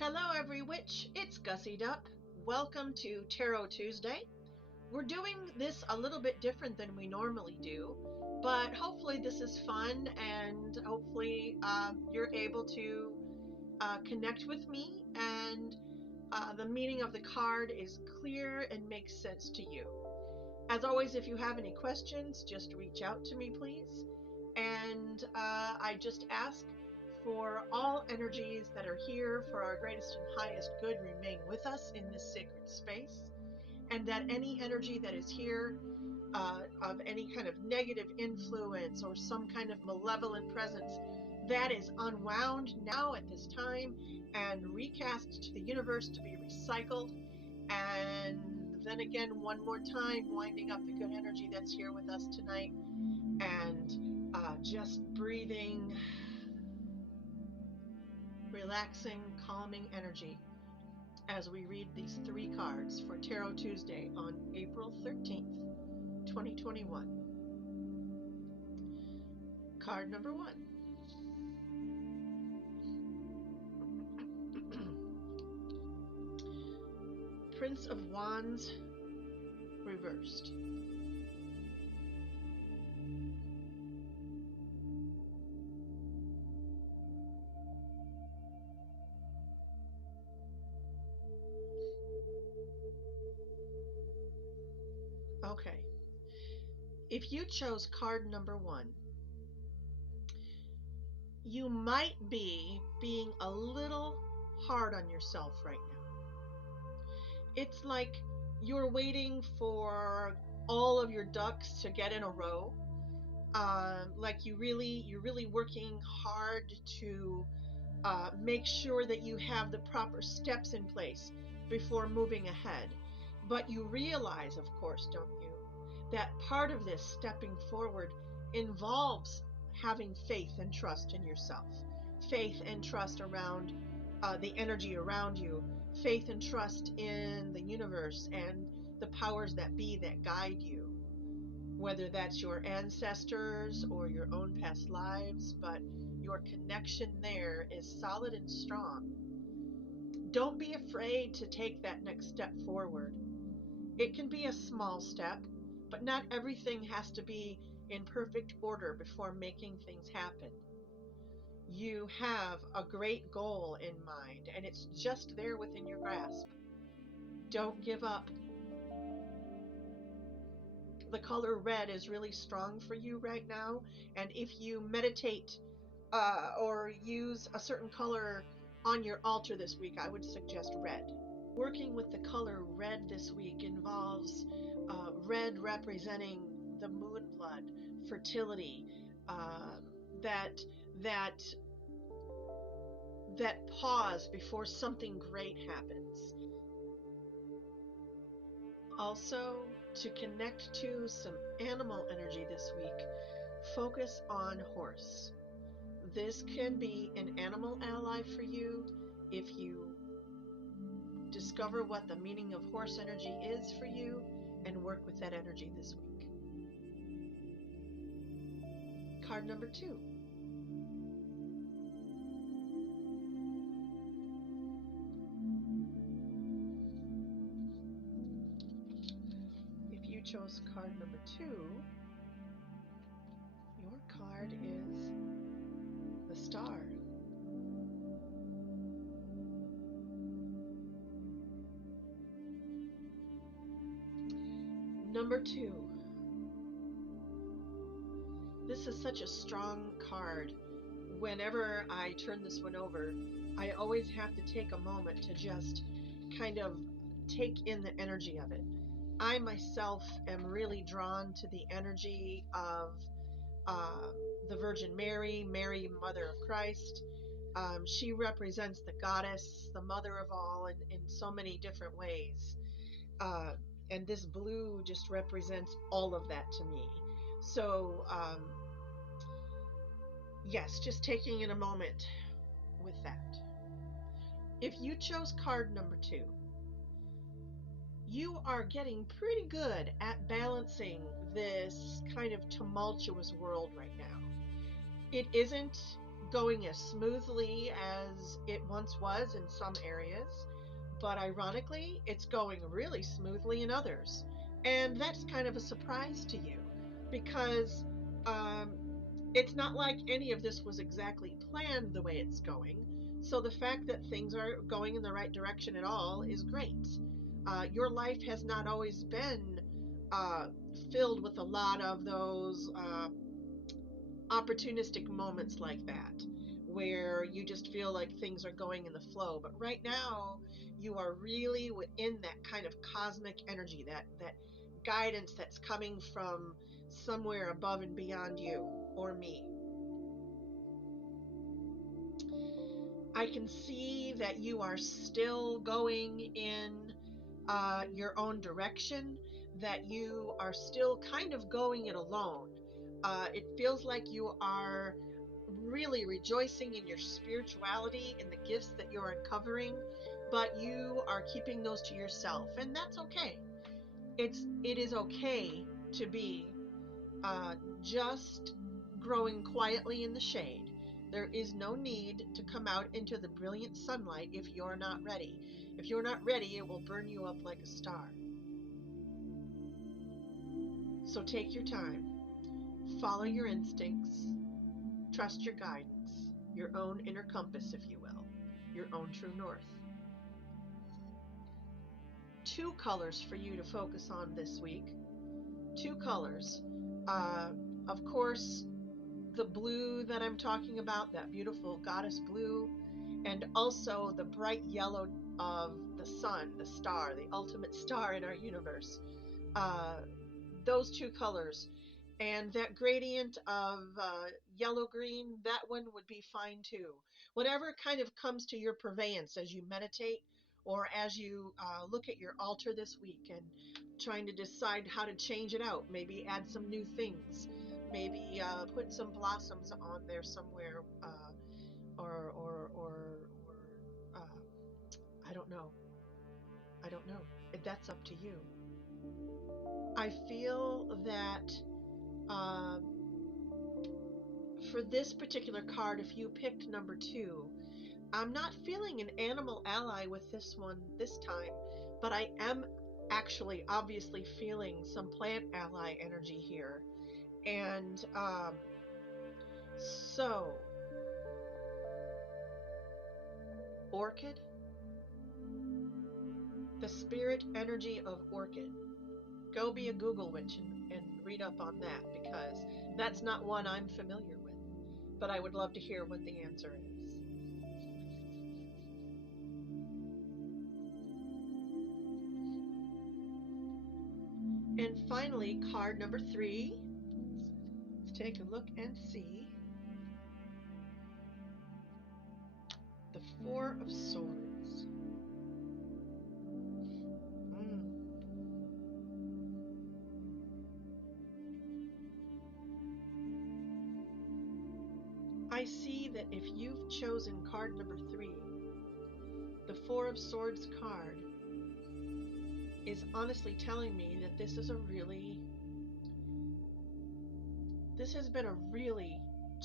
Hello, every witch. It's Gussie Duck. Welcome to Tarot Tuesday. We're doing this a little bit different than we normally do, but hopefully, this is fun and hopefully, you're able to connect with me and the meaning of the card is clear and makes sense to you. As always, if you have any questions, just reach out to me, please. And I just ask for all energies that are here for our greatest and highest good remain with us in this sacred space, and that any energy that is here of any kind of negative influence or some kind of malevolent presence that is unwound now at this time and recast to the universe to be recycled. And then again, one more time, winding up the good energy that's here with us tonight and just breathing, relaxing, calming energy as we read these three cards for Tarot Tuesday on April 13th, 2021. Card number one. Prince of Wands reversed. Okay. If you chose card number one, you might be being a little hard on yourself right now. It's like you're waiting for all of your ducks to get in a row. Like you're really working hard to make sure that you have the proper steps in place before moving ahead. But you realize, of course, don't you, that part of this stepping forward involves having faith and trust in yourself, faith and trust around the energy around you, faith and trust in the universe and the powers that be that guide you, whether that's your ancestors or your own past lives, but your connection there is solid and strong. Don't be afraid to take that next step forward. It can be a small step, but not everything has to be in perfect order before making things happen. You have a great goal in mind, and it's just there within your grasp. Don't give up. The color red is really strong for you right now, and if you meditate or use a certain color on your altar this week, I would suggest red. Working with the color red this week involves red representing the moon blood, fertility, uh, that that that pause before something great happens. Also, to connect to some animal energy this week, focus on horse. This can be an animal ally for you if you discover what the meaning of horse energy is for you and work with that energy this week. Card number two. If you chose card number two, your card is the Star. Number two. This is such a strong card. Whenever I turn this one over, I always have to take a moment to just kind of take in the energy of it. I myself am really drawn to the energy of uh, the Virgin Mary, Mary, Mother of Christ. She represents the goddess, the mother of all, in so many different ways. Uh, and this blue just represents all of that to me. So, yes, just taking in a moment with that. If you chose card number two, you are getting pretty good at balancing this kind of tumultuous world right now. It isn't going as smoothly as it once was in some areas, but ironically, it's going really smoothly in others. And that's kind of a surprise to you because um, it's not like any of this was exactly planned the way it's going. So the fact that things are going in the right direction at all is great. Your life has not always been uh, filled with a lot of those opportunistic moments like that, where you just feel like things are going in the flow. But right now, you are really within that kind of cosmic energy, that guidance that's coming from somewhere above and beyond you or me. I can see that you are still going in your own direction, that you are still kind of going it alone. It feels like you are really rejoicing in your spirituality, in the gifts that you're uncovering, but you are keeping those to yourself, and that's okay. It is okay to be just growing quietly in the shade. There is no need to come out into the brilliant sunlight if you're not ready. If you're not ready, it will burn you up like a star. So take your time, follow your instincts, trust your guidance, your own inner compass, if you will, your own true north. Two colors for you to focus on this week. Two colors. Uh, of course, the blue that I'm talking about, that beautiful goddess blue, and also the bright yellow of the sun, the star, the ultimate star in our universe. Uh, those two colors. And that gradient of yellow green, that one would be fine too. Whatever kind of comes to your purveyance as you meditate or as you look at your altar this week and trying to decide how to change it out. Maybe add some new things. Maybe put some blossoms on there somewhere, or I don't know. I don't know. That's up to you. I feel that um, for this particular card, if you picked number two, I'm not feeling an animal ally with this one this time, but I am actually obviously feeling some plant ally energy here. And so, orchid, the spirit energy of orchid. Go be a Google witch and read up on that because that's not one I'm familiar with. But I would love to hear what the answer is. And finally, card number three. Let's take a look and see. The Four of Swords. Mm. I see that if you've chosen card number three, the Four of Swords card is honestly telling me that this has been a really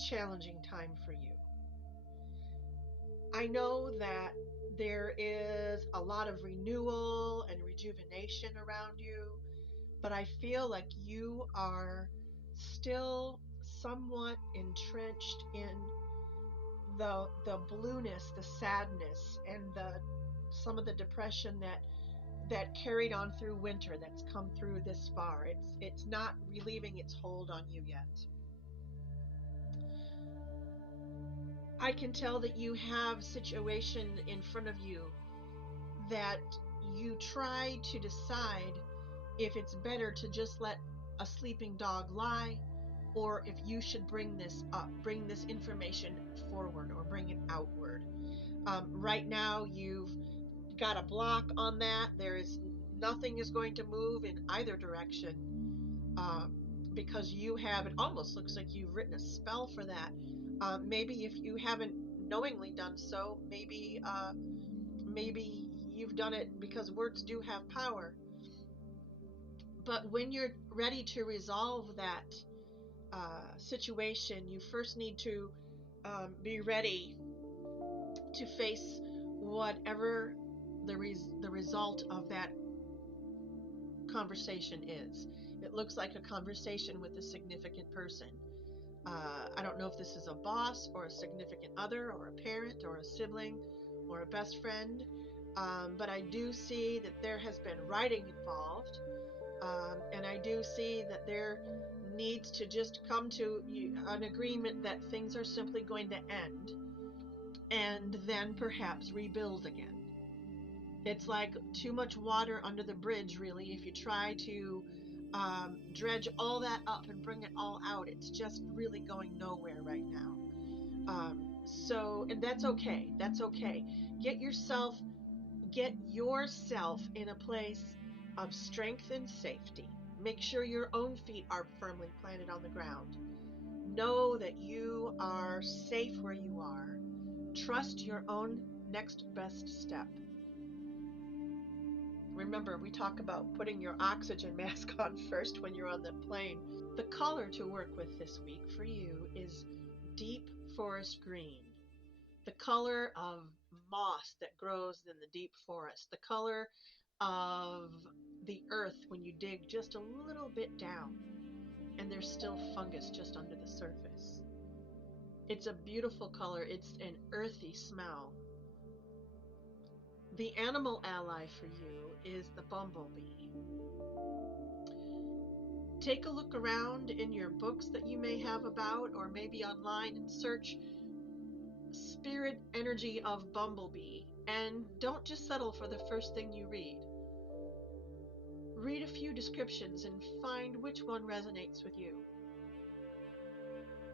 challenging time for you. I know that there is a lot of renewal and rejuvenation around you, but I feel like you are still somewhat entrenched in the blueness, the sadness, and the some of the depression that carried on through winter, that's come through this far. It's not relieving its hold on you yet. I can tell that you have a situation in front of you that you try to decide if it's better to just let a sleeping dog lie, or if you should bring this up, bring this information forward, or bring it outward. Right now, you've got a block on that. Nothing is going to move in either direction, um, because you have, it almost looks like you've written a spell for that. Maybe if you haven't knowingly done so, maybe you've done it because words do have power. But when you're ready to resolve that situation, you first need to be ready to face whatever the result of that conversation is. It looks like a conversation with a significant person. I don't know if this is a boss or a significant other or a parent or a sibling or a best friend, but I do see that there has been writing involved, and I do see that there needs to just come to an agreement that things are simply going to end and then perhaps rebuild again. It's like too much water under the bridge, really. If you try to dredge all that up and bring it all out, it's just really going nowhere right now. And that's okay. That's okay. Get yourself, get yourself in a place of strength and safety. Make sure your own feet are firmly planted on the ground. Know that you are safe where you are. Trust your own next best step. Remember, we talk about putting your oxygen mask on first when you're on the plane. The color to work with this week for you is deep forest green, the color of moss that grows in the deep forest, the color of the earth when you dig just a little bit down and there's still fungus just under the surface. It's a beautiful color. It's an earthy smell. The animal ally for you is the bumblebee. Take a look around in your books that you may have about, or maybe online, and search spirit energy of bumblebee. And don't just settle for the first thing you read. Read a few descriptions and find which one resonates with you.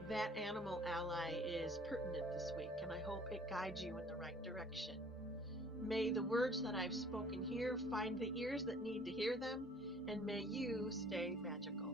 That animal ally is pertinent this week, and I hope it guides you in the right direction. May the words that I've spoken here find the ears that need to hear them, and may you stay magical.